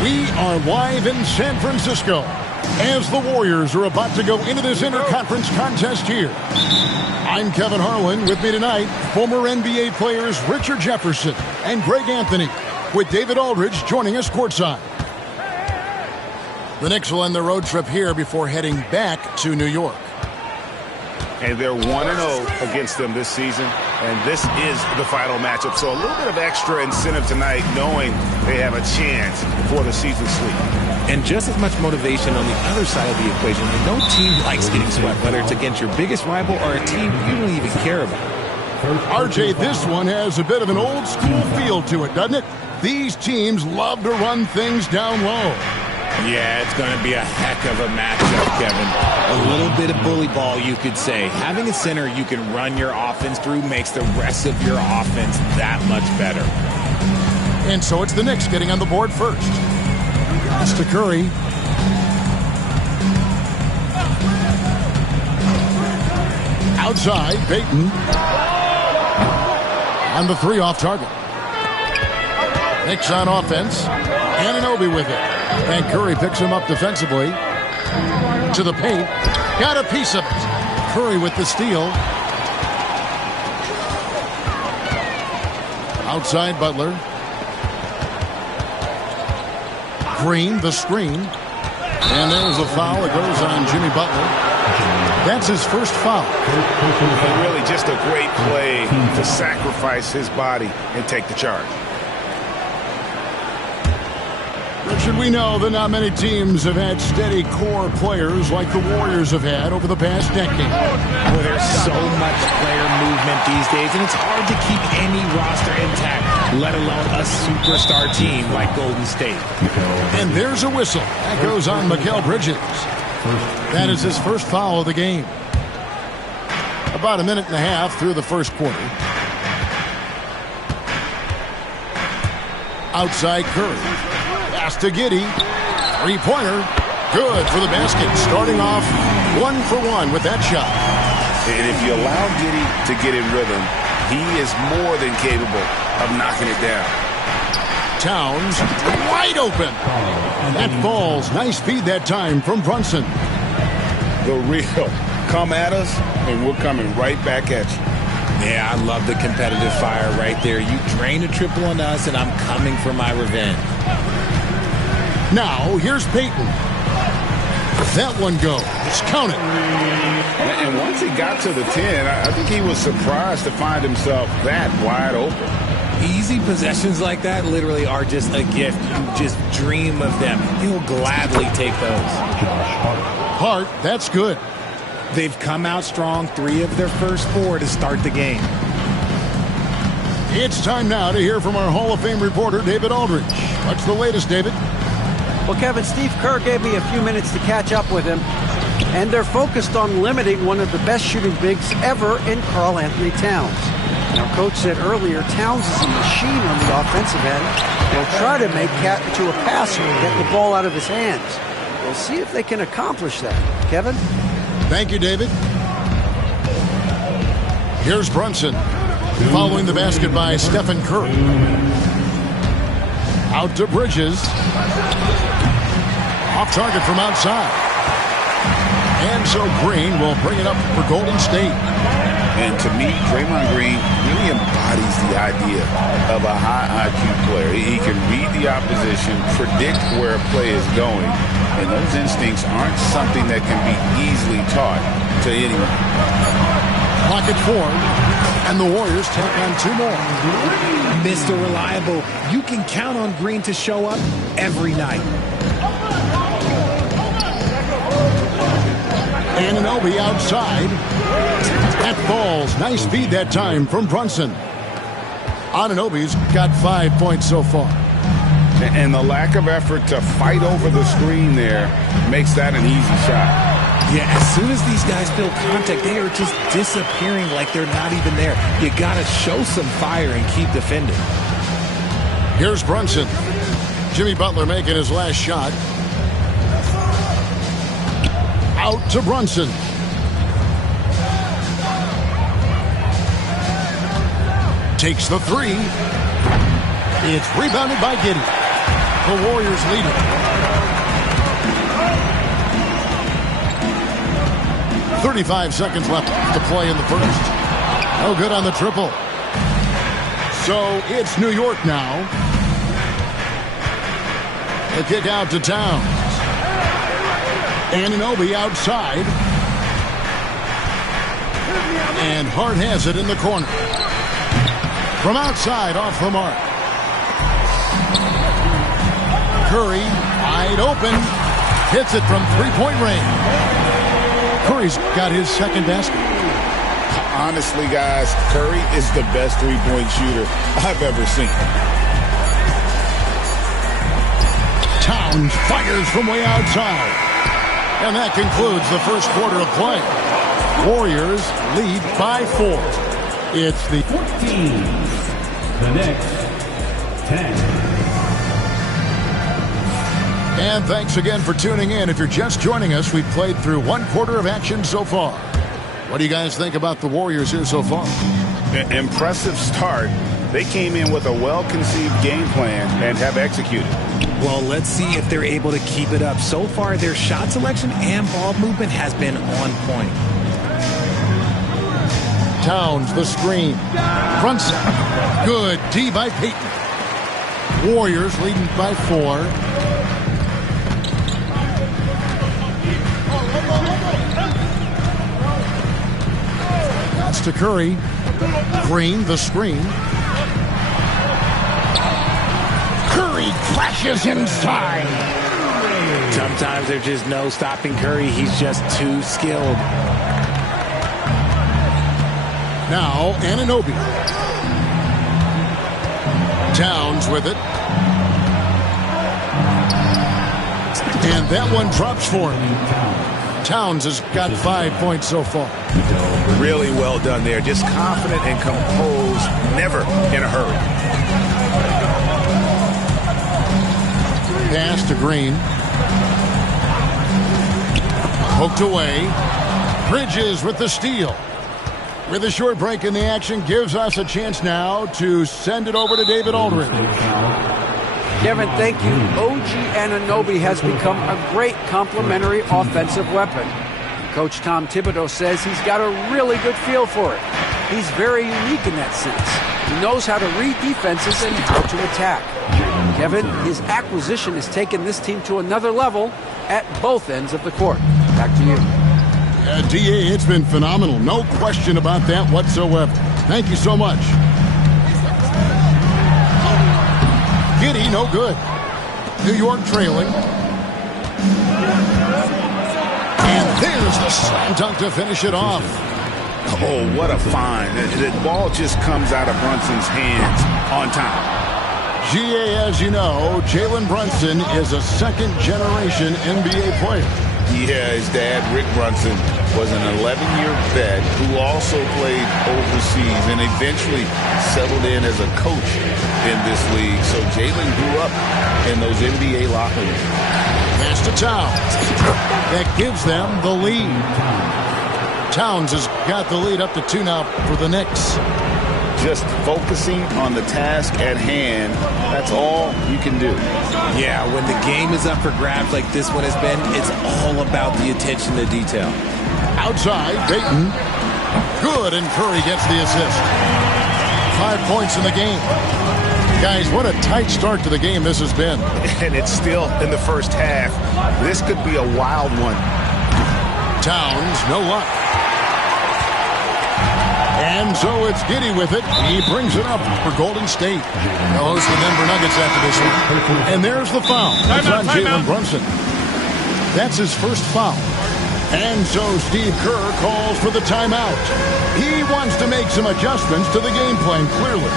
We are live in San Francisco as the Warriors are about to go into this interconference contest here. I'm Kevin Harlan. With me tonight, former NBA players Richard Jefferson and Greg Anthony, with David Aldridge joining us courtside. The Knicks will end their road trip here before heading back to New York. And they're 1-0 against them this season, and this is the final matchup. So a little bit of extra incentive tonight, knowing they have a chance for the season sweep. And just as much motivation on the other side of the equation. And no team likes getting swept, whether it's against your biggest rival or a team you don't even care about. RJ, this one has a bit of an old school feel to it, doesn't it? These teams love to run things down low. Yeah, it's going to be a heck of a matchup, Kevin. A little bit of bully ball, you could say. Having a center you can run your offense through makes the rest of your offense that much better. And so it's the Knicks getting on the board first. It's to Curry. Outside, Payton. On the three off target. Knicks on offense. Anunoby with it. And Curry picks him up defensively. To the paint. Got a piece of it. Curry with the steal. Outside Butler. Green, the screen. And there's a foul. It goes on Jimmy Butler. That's his first foul. Really just a great play to sacrifice his body and take the charge. Richard, we know that not many teams have had steady core players like the Warriors have had over the past decade. Well, there's so much player movement these days, and it's hard to keep any roster intact, let alone a superstar team like Golden State. And there's a whistle. That goes on Mikal Bridges. That is his first foul of the game. About a minute and a half through the first quarter. Outside Curry. Pass to Giddey. Three-pointer. Good for the basket. Starting off 1-for-1 with that shot. And if you allow Giddey to get in rhythm, he is more than capable of knocking it down. Towns wide open. That falls. Nice feed that time from Brunson. The real. Come at us, and we're coming right back at you. Yeah, I love the competitive fire right there. You drain a triple on us, and I'm coming for my revenge. Now, here's Payton. That one goes. It's counted. And once he got to the 10, I think he was surprised to find himself that wide open. Easy possessions like that literally are just a gift. You just dream of them. He'll gladly take those. Hart, that's good. They've come out strong, 3 of their first 4 to start the game. It's time now to hear from our Hall of Fame reporter, David Aldridge. What's the latest, David? Well, Kevin, Steve Kerr gave me a few minutes to catch up with him, and they're focused on limiting one of the best shooting bigs ever in Karl Anthony Towns. Now, Coach said earlier, Towns is a machine on the offensive end. They'll try to make Cat into a passer and get the ball out of his hands. We'll see if they can accomplish that. Kevin? Thank you, David. Here's Brunson, following the basket by Stephen Curry. Out to Bridges. Off target from outside. And so Green will bring it up for Golden State. And to me, Draymond Green really embodies the idea of a high IQ player. He can read the opposition, predict where a play is going, and those instincts aren't something that can be easily taught to anyone. Pocket 4, and the Warriors take on 2 more. Mr. Reliable, you can count on Green to show up every night. Anunoby outside. That falls. Nice feed that time from Brunson. Anunoby's got 5 points so far. And the lack of effort to fight over the screen there makes that an easy shot. Yeah, as soon as these guys feel contact, they are just disappearing like they're not even there. You got to show some fire and keep defending. Here's Brunson. Jimmy Butler making his last shot. Out to Brunson. Takes the 3. It's rebounded by Giddey. The Warriors lead it. 35 seconds left to play in the first. No good on the triple. So it's New York now. The kick out to Towns. Anunoby outside. And Hart has it in the corner. From outside, off the mark. Curry, wide open. Hits it from three-point range. Curry's got his second basket. Honestly, guys, Curry is the best three-point shooter I've ever seen. Towns fires from way outside. And that concludes the first quarter of play. Warriors lead by 4. It's the 14. The next 10. And thanks again for tuning in. If you're just joining us, we've played through 1 quarter of action so far. What do you guys think about the Warriors here so far? Impressive start. They came in with a well-conceived game plan and have executed. Well, let's see if they're able to keep it up. So far, their shot selection and ball movement has been on point. Towns, the screen. Brunson. Good. D by Payton. Warriors leading by 4. That's to Curry. Green, the screen. Curry flashes inside. Sometimes there's just no stopping Curry. He's just too skilled. Now, Anunoby. Towns with it. And that one drops for him. Towns has got 5 points so far. Really well done there. Just confident and composed, never in a hurry. Pass to Green. Poked away. Bridges with the steal. With a short break in the action, gives us a chance now to send it over to David Aldridge. Kevin, thank you. OG Anunoby has become a great complementary offensive weapon. Coach Tom Thibodeau says he's got a really good feel for it. He's very unique in that sense. He knows how to read defenses and how to attack. Kevin, his acquisition has taken this team to another level at both ends of the court. Back to you. DA, it's been phenomenal. No question about that whatsoever. Thank you so much. Giddey, no good. New York trailing. And there's the slam dunk to finish it off. Oh, what a find. The ball just comes out of Brunson's hands on time. GA, as you know, Jalen Brunson is a second-generation NBA player. Yeah, his dad, Rick Brunson, was an 11-year vet who also played overseas and eventually settled in as a coach in this league. So Jalen grew up in those NBA locker rooms. Pass to Towns. That gives them the lead. Towns has got the lead up to 2 now for the Knicks. Just focusing on the task at hand, that's all you can do. Yeah, when the game is up for grabs like this one has been, it's all about the attention to detail. Outside, Dayton. Good, and Curry gets the assist. 5 points in the game. Guys, what a tight start to the game this has been. And it's still in the first half. This could be a wild one. Towns, no luck. And so it's Giddey with it. He brings it up for Golden State. They'll host the Denver Nuggets after this one. And there's the foul. It's on Jalen Brunson. That's his first foul. And so Steve Kerr calls for the timeout. He wants to make some adjustments to the game plan, clearly.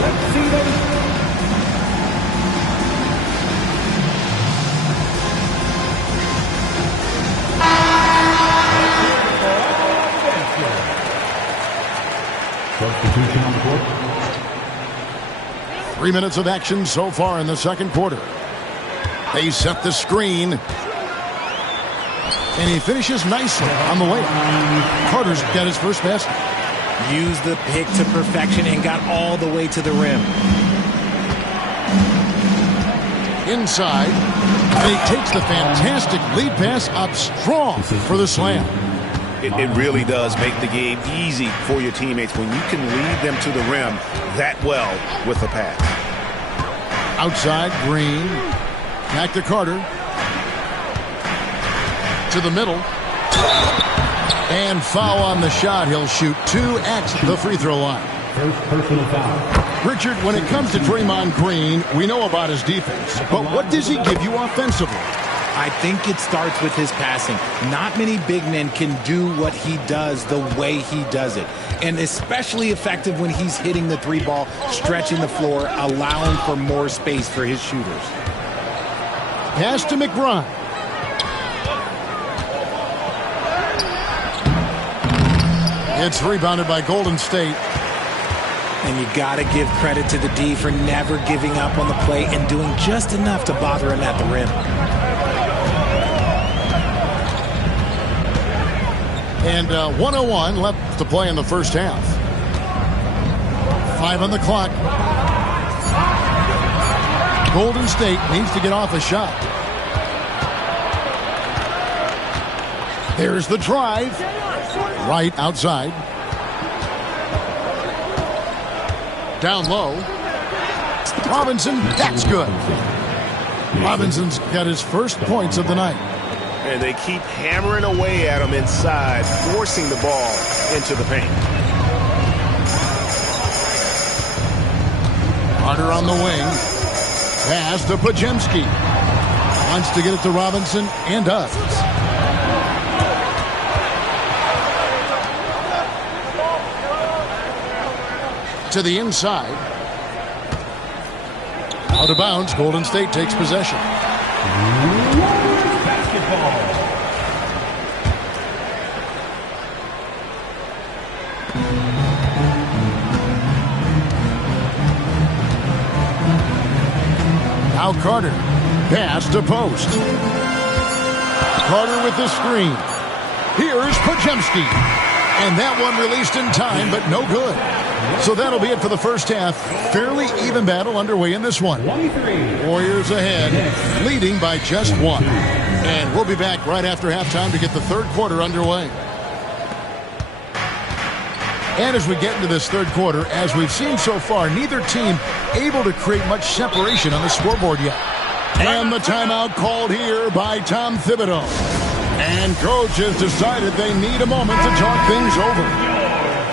Let's see them. Substitution on the court. 3 minutes of action so far in the second quarter. They set the screen. And he finishes nicely on the way. Carter's got his first basket. Used the pick to perfection and got all the way to the rim. Inside. And he takes the fantastic lead pass up strong for the slam. It really does make the game easy for your teammates when you can lead them to the rim that well with the pass. Outside, Green. Back to Carter. To the middle. And foul on the shot. He'll shoot 2 at the free throw line. First personal foul. Richard, when it comes to Draymond Green, we know about his defense. But what does he give you offensively? I think it starts with his passing. Not many big men can do what he does the way he does it. And especially effective when he's hitting the 3-ball, stretching the floor, allowing for more space for his shooters. Pass to McBride. It's rebounded by Golden State. And you got to give credit to the D for never giving up on the play and doing just enough to bother him at the rim. And 1:01 left to play in the first half. 5 on the clock. Golden State needs to get off a shot. There's the drive. Right outside. Down low. Robinson, that's good. Robinson's got his first points of the night. And they keep hammering away at him inside, forcing the ball into the paint. Carter on the wing. Pass to Podziemski. Wants to get it to Robinson and does. To the inside. Out of bounds. Golden State takes possession. Basketball. Now Carter. Pass to post. Carter with the screen. Here's Podziemski. And that one released in time, but no good. So that'll be it for the first half. Fairly even battle underway in this one. 23. Warriors ahead, leading by just 1. And we'll be back right after halftime to get the third quarter underway. And as we get into this third quarter, as we've seen so far, neither team able to create much separation on the scoreboard yet. And the timeout called here by Tom Thibodeau. And coach has decided they need a moment to talk things over.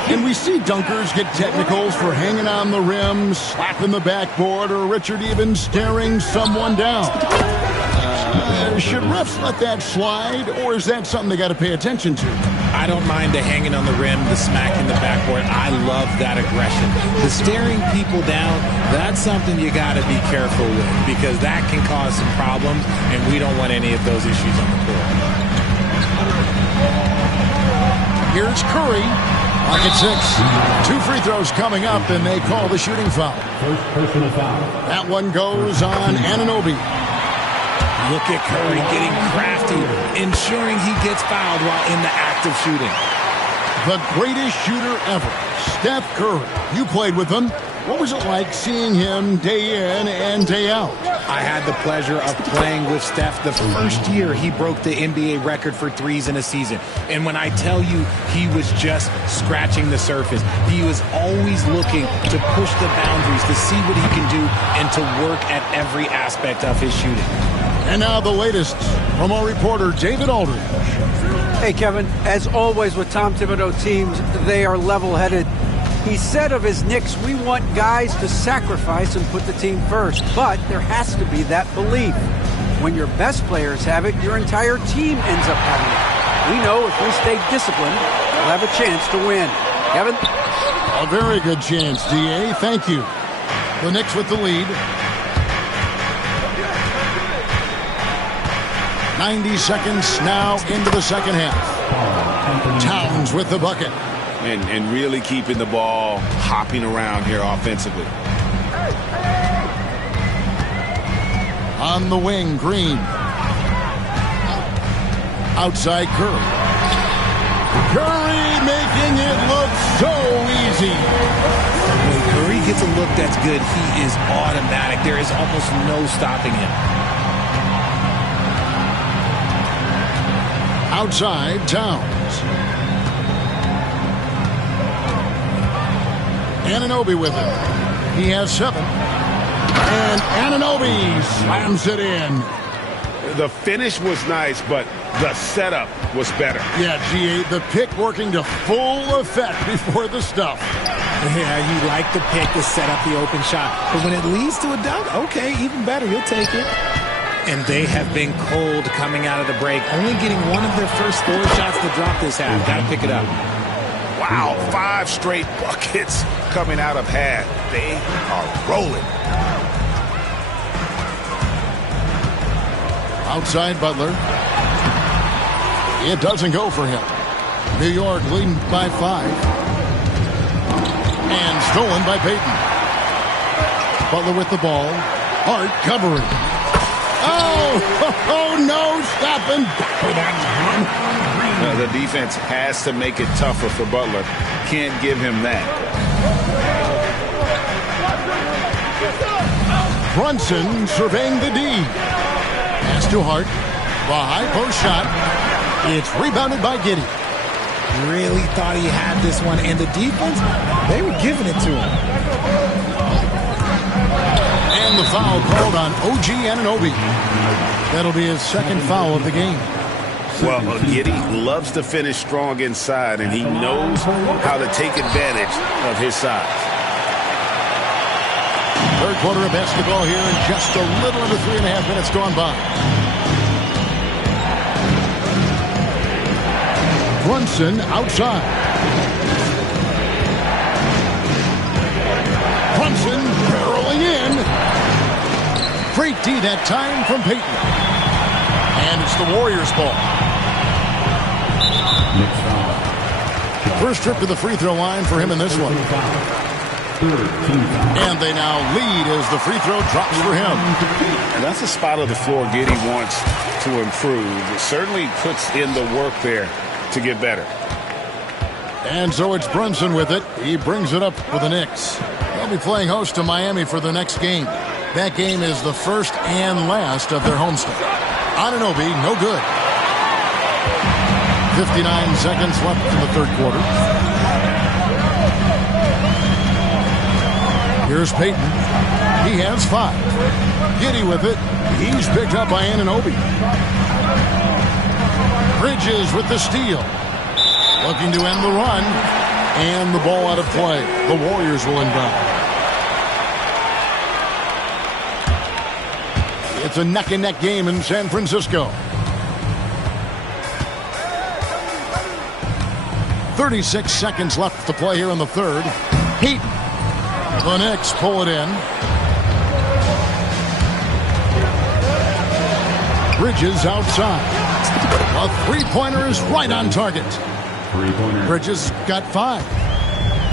And we see dunkers get technicals for hanging on the rim, slapping the backboard, or Richard even staring someone down. Should refs let that slide, or is that something they got to pay attention to? I don't mind the hanging on the rim, the smacking the backboard. I love that aggression. The staring people down, that's something you got to be careful with because that can cause some problems, and we don't want any of those issues on the court. Here's Curry. Lock at 6. 2 free throws coming up, and they call the shooting foul. First personal foul. That one goes on Anunoby. Look at Curry getting crafty, ensuring he gets fouled while in the act of shooting. The greatest shooter ever, Steph Curry. You played with him. What was it like seeing him day in and day out? I had the pleasure of playing with Steph the first year he broke the NBA record for threes in a season. And when I tell you he was just scratching the surface, he was always looking to push the boundaries, to see what he can do, and to work at every aspect of his shooting. And now the latest from our reporter, David Aldridge. Hey, Kevin, as always with Tom Thibodeau teams, they are level-headed. He said of his Knicks, we want guys to sacrifice and put the team first, but there has to be that belief. When your best players have it, your entire team ends up having it. We know if we stay disciplined, we'll have a chance to win. Kevin? A very good chance, D.A. Thank you. The Knicks with the lead. 90 seconds now into the second half. Towns with the bucket. And really keeping the ball hopping around here offensively. On the wing, Green. Outside Curry. Curry making it look so easy. When Curry gets a look that's good, he is automatic. There is almost no stopping him. Outside, Towns. Anunoby with him. He has 7. And Anunoby slams it in. The finish was nice, but the setup was better. Yeah, G8, the pick working to full effect before the stuff. Yeah, you like the pick to set up the open shot. But when it leads to a dunk, okay, even better. You'll take it. And they have been cold coming out of the break. Only getting one of their first 4 shots to drop this half. Got to pick it up. Wow, 5 straight buckets coming out of half. They are rolling. Outside Butler. It doesn't go for him. New York leading by 5. And stolen by Payton. Butler with the ball. Hart covering. Oh, no, stopping. The defense has to make it tougher for Butler. Can't give him that. Brunson surveying the D. Pass to Hart. The high post shot. It's rebounded by Giddey. Really thought he had this one. And the defense, they were giving it to him. And the foul called on OG Anunoby. That'll be his second foul of the game. Well, Giddey loves to finish strong inside, and he knows how to take advantage of his size. Third quarter of basketball here in just a little under 3.5 minutes gone by. Brunson outside. Brunson barreling in. Great D that time from Payton. And it's the Warriors' ball. First trip to the free throw line for him in this one. And they now lead as the free throw drops for him. And that's a spot of the floor Giddey wants to improve. It certainly puts in the work there to get better. And so it's Brunson with it. He brings it up for the Knicks. They'll be playing host to Miami for the next game. That game is the first and last of their homestand. Anunoby, no good. 59 seconds left in the third quarter. Here's Payton. He has 5. Giddey with it. He's picked up by Anunoby. Bridges with the steal. Looking to end the run. And the ball out of play. The Warriors will inbound. It's a neck-and-neck game in San Francisco. 36 seconds left to play here in the third. Heat. The Knicks pull it in. Bridges outside. A three-pointer is right on target. Bridges got 5.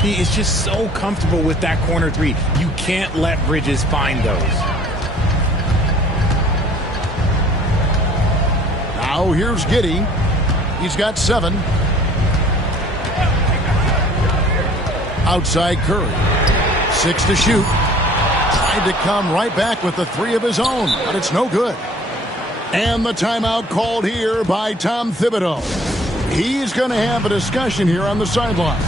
He is just so comfortable with that corner three. You can't let Bridges find those. Now here's Giddey. He's got 7. Outside Curry. 6 to shoot. Tried to come right back with the 3 of his own, but it's no good. And the timeout called here by Tom Thibodeau. He's going to have a discussion here on the sideline.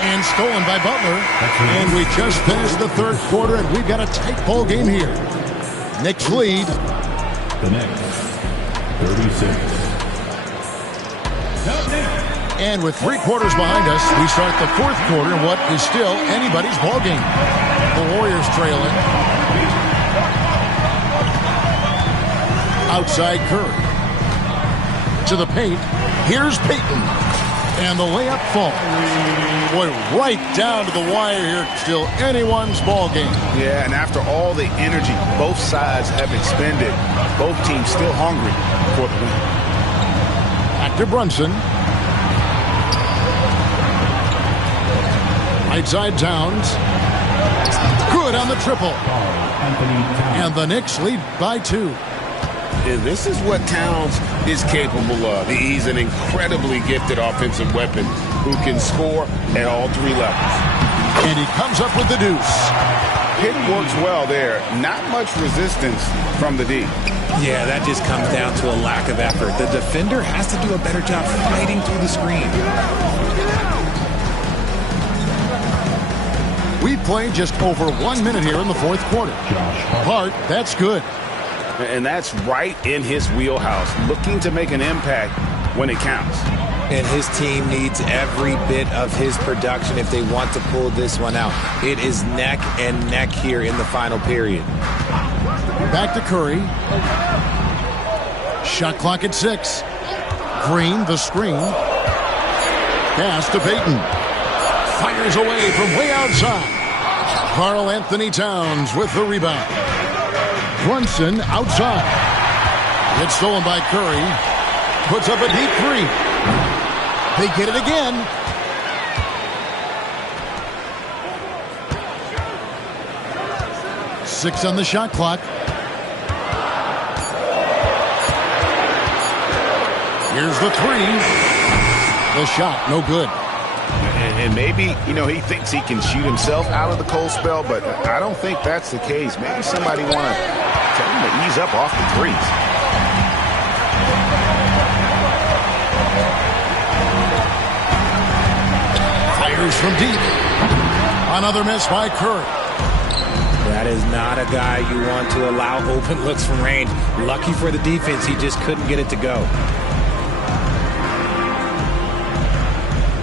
And stolen by Butler. And we just finished the third quarter, and we've got a tight ball game here. Knicks lead. The Knicks, 36. And with 3 quarters behind us, we start the fourth quarter in what is still anybody's ball game. The Warriors trailing. Outside Curry. To the paint. Here's Payton. And the layup falls. Boy, right down to the wire here. Still anyone's ball game. Yeah, and after all the energy both sides have expended, both teams still hungry for the win. Back to Brunson. Right side Towns. Good on the triple. And the Knicks lead by 2. And this is what Towns is capable of. He's an incredibly gifted offensive weapon who can score at all 3 levels. And he comes up with the deuce. Pick works well there. Not much resistance from the D. Yeah, that just comes down to a lack of effort. The defender has to do a better job fighting through the screen. We played just over 1 minute here in the fourth quarter. Hart, that's good. And that's right in his wheelhouse, looking to make an impact when it counts. And his team needs every bit of his production if they want to pull this one out. It is neck and neck here in the final period. Back to Curry. Shot clock at 6. Green, the screen. Pass to Payton. Fires away from way outside. Karl Anthony Towns with the rebound. Brunson outside. It's stolen by Curry. Puts up a deep 3. They get it again. Six on the shot clock. Here's the 3. The shot, no good. And maybe, he thinks he can shoot himself out of the cold spell, but I don't think that's the case. Maybe somebody want to tell him to ease up off the threes. Fires from deep. Another miss by Curry. That is not a guy you want to allow open looks from range. Lucky for the defense, he just couldn't get it to go.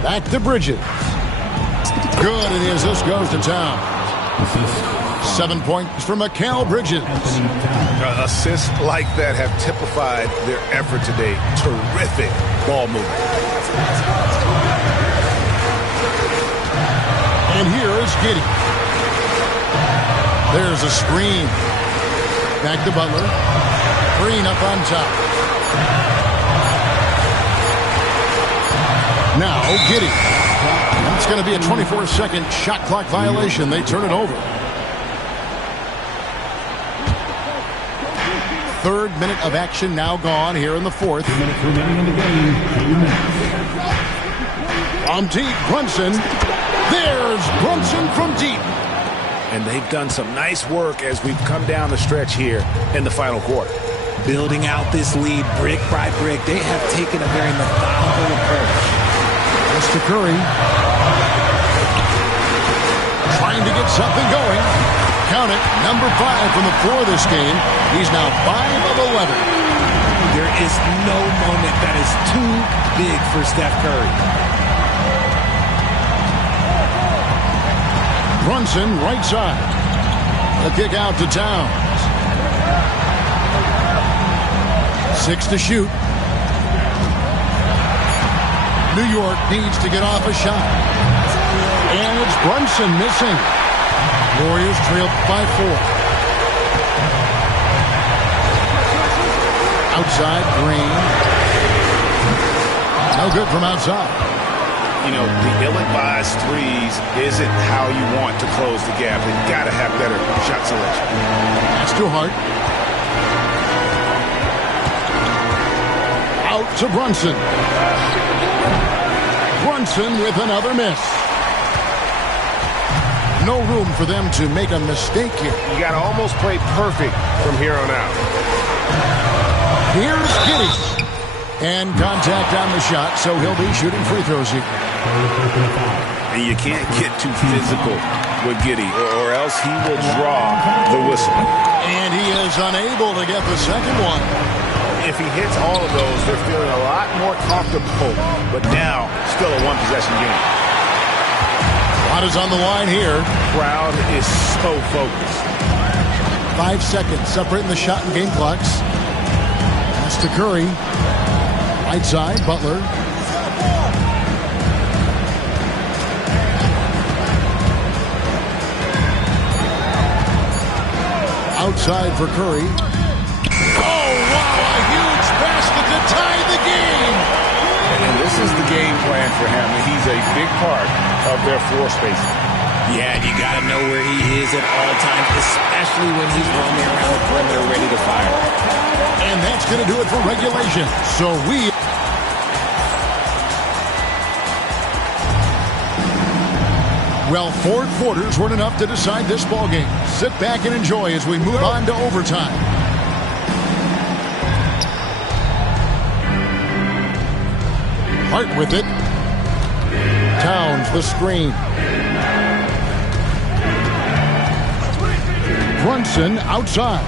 Back to Bridges. Good, and as this goes to Towns. 7 points for Mikal Bridges. Assists like that have typified their effort today. Terrific ball movement. And here is Giddey. There's a screen. Back to Butler. Green up on top. Now Giddey. It's going to be a 24-second shot clock violation. They turn it over. Third minute of action now gone here in the fourth. 2 minutes remaining in the game. 2 minutes. From deep, Brunson. There's Brunson from deep. And they've done some nice work as we've come down the stretch here in the final quarter. Building out this lead brick by brick, they have taken a very methodical approach. Pass to Curry. trying to get something going. Count it, number 5 from the floor this game. He's now 5 of 11. There is no moment that is too big for Steph Curry. Brunson, right side. The kick out to Towns. 6 to shoot. New York needs to get off a shot. And it's Brunson missing. Warriors trail by 4. Outside, Green. No good from outside. You know, the ill-advised threes isn't how you want to close the gap. You've got to have better shot selection. That's too hard. Out to Brunson. Brunson with another miss. No room for them to make a mistake here. You got to almost play perfect from here on out. Here's Giddey. And contact on the shot, so he'll be shooting free throws here. And you can't get too physical with Giddey, or else he will draw the whistle. And he is unable to get the second one. If he hits all of those, they're feeling a lot more comfortable. But now, still a one-possession game. Lot is on the line here. Crowd is so focused. 5 seconds separating the shot and game clocks. Pass to Curry. Right side, Butler. Outside for Curry. Oh, wow, a huge basket to tie the game. And this is the game plan for him. He's a big part of their floor spacing. Yeah, you got to know where he is at all times, especially when he's roaming around the perimeter ready to fire. And that's going to do it for regulation. So Well, 4 quarters weren't enough to decide this ballgame. Sit back and enjoy as we move on to overtime. Hart with it. Towns the screen. Brunson outside.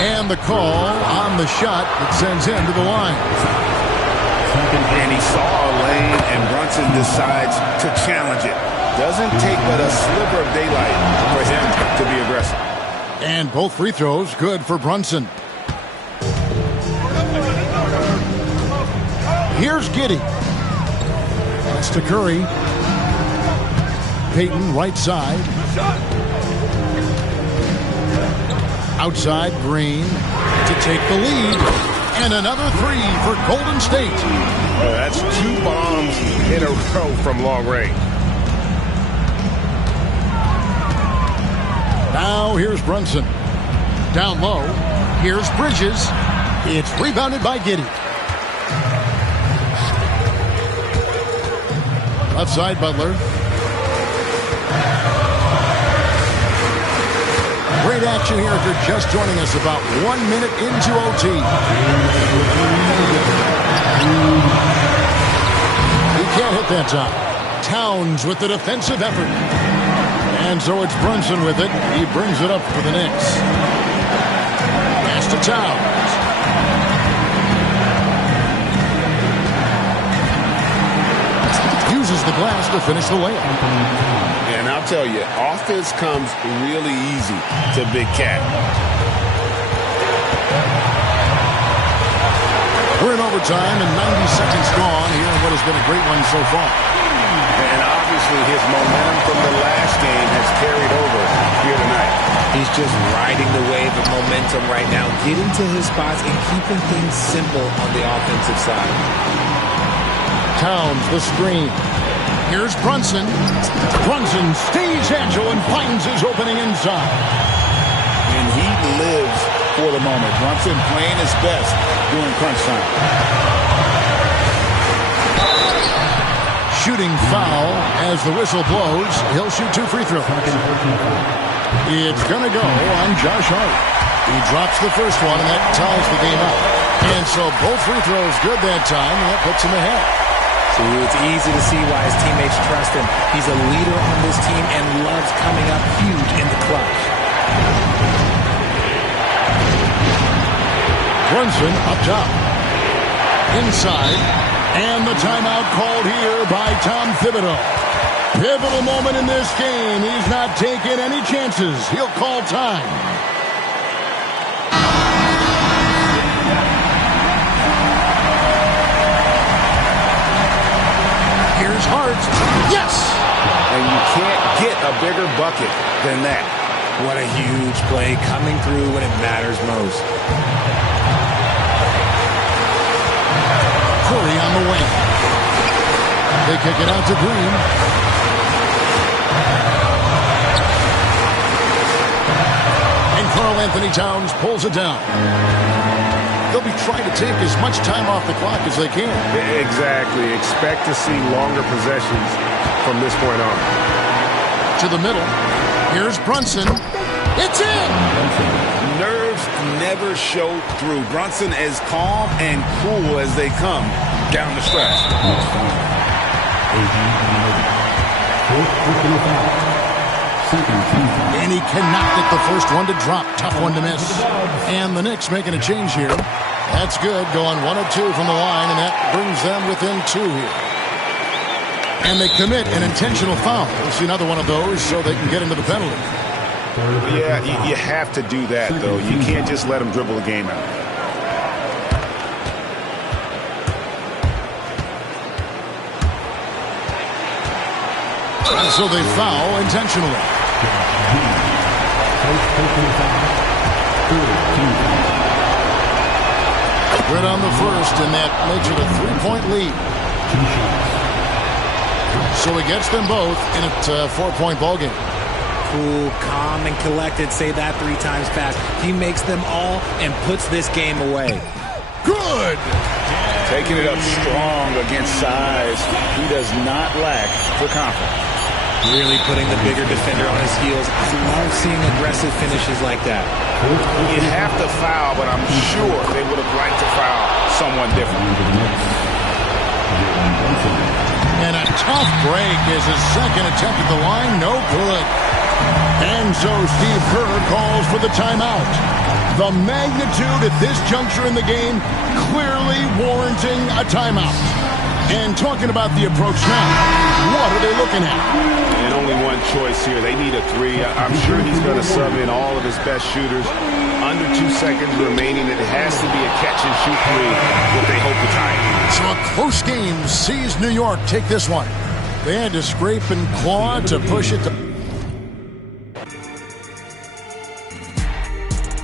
And the call on the shot that sends him to the line. And he saw a lane, and Brunson decides to challenge it. Doesn't take but a sliver of daylight for him to be aggressive. And both free throws good for Brunson. Here's Giddey. Pass to Curry. Payton right side. Outside, Green to take the lead. And another 3 for Golden State. That's 2 bombs in a row from long range. Now here's Brunson. Down low. Here's Bridges. It's rebounded by Giddey. Left side, Butler. Great action here if you're just joining us, about 1 minute into OT. He can't hit that time. Towns with the defensive effort. And so it's Brunson with it. He brings it up for the Knicks. Pass to Towns. Uses the glass to finish the layup. And I'll tell you, offense comes really easy to Big Cat. We're in overtime and 90 seconds gone here in what has been a great one so far. And obviously his momentum from the last game has carried over here tonight. He's just riding the wave of momentum right now, getting to his spots and keeping things simple on the offensive side. Towns the screen. Here's Brunson. Brunson stays agile and finds his opening inside. And he lives for the moment. Brunson playing his best during crunch time. Shooting foul as the whistle blows. He'll shoot 2 free throws. It's going to go on Josh Hart. He drops the first one, and that ties the game up. And so both free throws good that time, and that puts him ahead. See, it's easy to see why his teammates trust him. He's a leader on this team and loves coming up huge in the clutch. Brunson up top. Inside. And the timeout called here by Tom Thibodeau. Pivotal moment in this game. He's not taking any chances. He'll call time. Here's Hart. Yes! And you can't get a bigger bucket than that. What a huge play coming through when it matters most. Curry on the wing. They kick it out to Green. And Karl Anthony Towns pulls it down. They'll be trying to take as much time off the clock as they can. Exactly. Expect to see longer possessions from this point on. To the middle. Here's Brunson. It's in! Nerves never show through. Brunson as calm and cool as they come down the stretch. And he cannot get the first one to drop. Tough one to miss. And the Knicks making a change here. That's good. Going 1 of 2 from the line, and that brings them within 2 here. And they commit an intentional foul. We'll see another one of those so they can get into the penalty. Yeah, you have to do that, though. You can't just let them dribble the game out. And so they foul intentionally. Good on the first, and that makes it a 3-point lead. So he gets them both in a 4-point ballgame. Cool, calm, and collected. Say that 3 times fast. He makes them all and puts this game away. Good! Taking it up strong against size. He does not lack for confidence. Really putting the bigger defender on his heels. I love seeing aggressive finishes like that. You have to foul, but I'm sure they would have liked to foul someone different. And a tough break is his second attempt at the line. No good. And so Steve Kerr calls for the timeout. The magnitude at this juncture in the game clearly warranting a timeout. And talking about the approach now, what are they looking at? And only one choice here. They need a 3. I'm sure he's going to sub in all of his best shooters. Under 2 seconds remaining. It has to be a catch-and-shoot 3 if they hope to tie it. So a close game sees New York take this one. They had to scrape and claw to push it to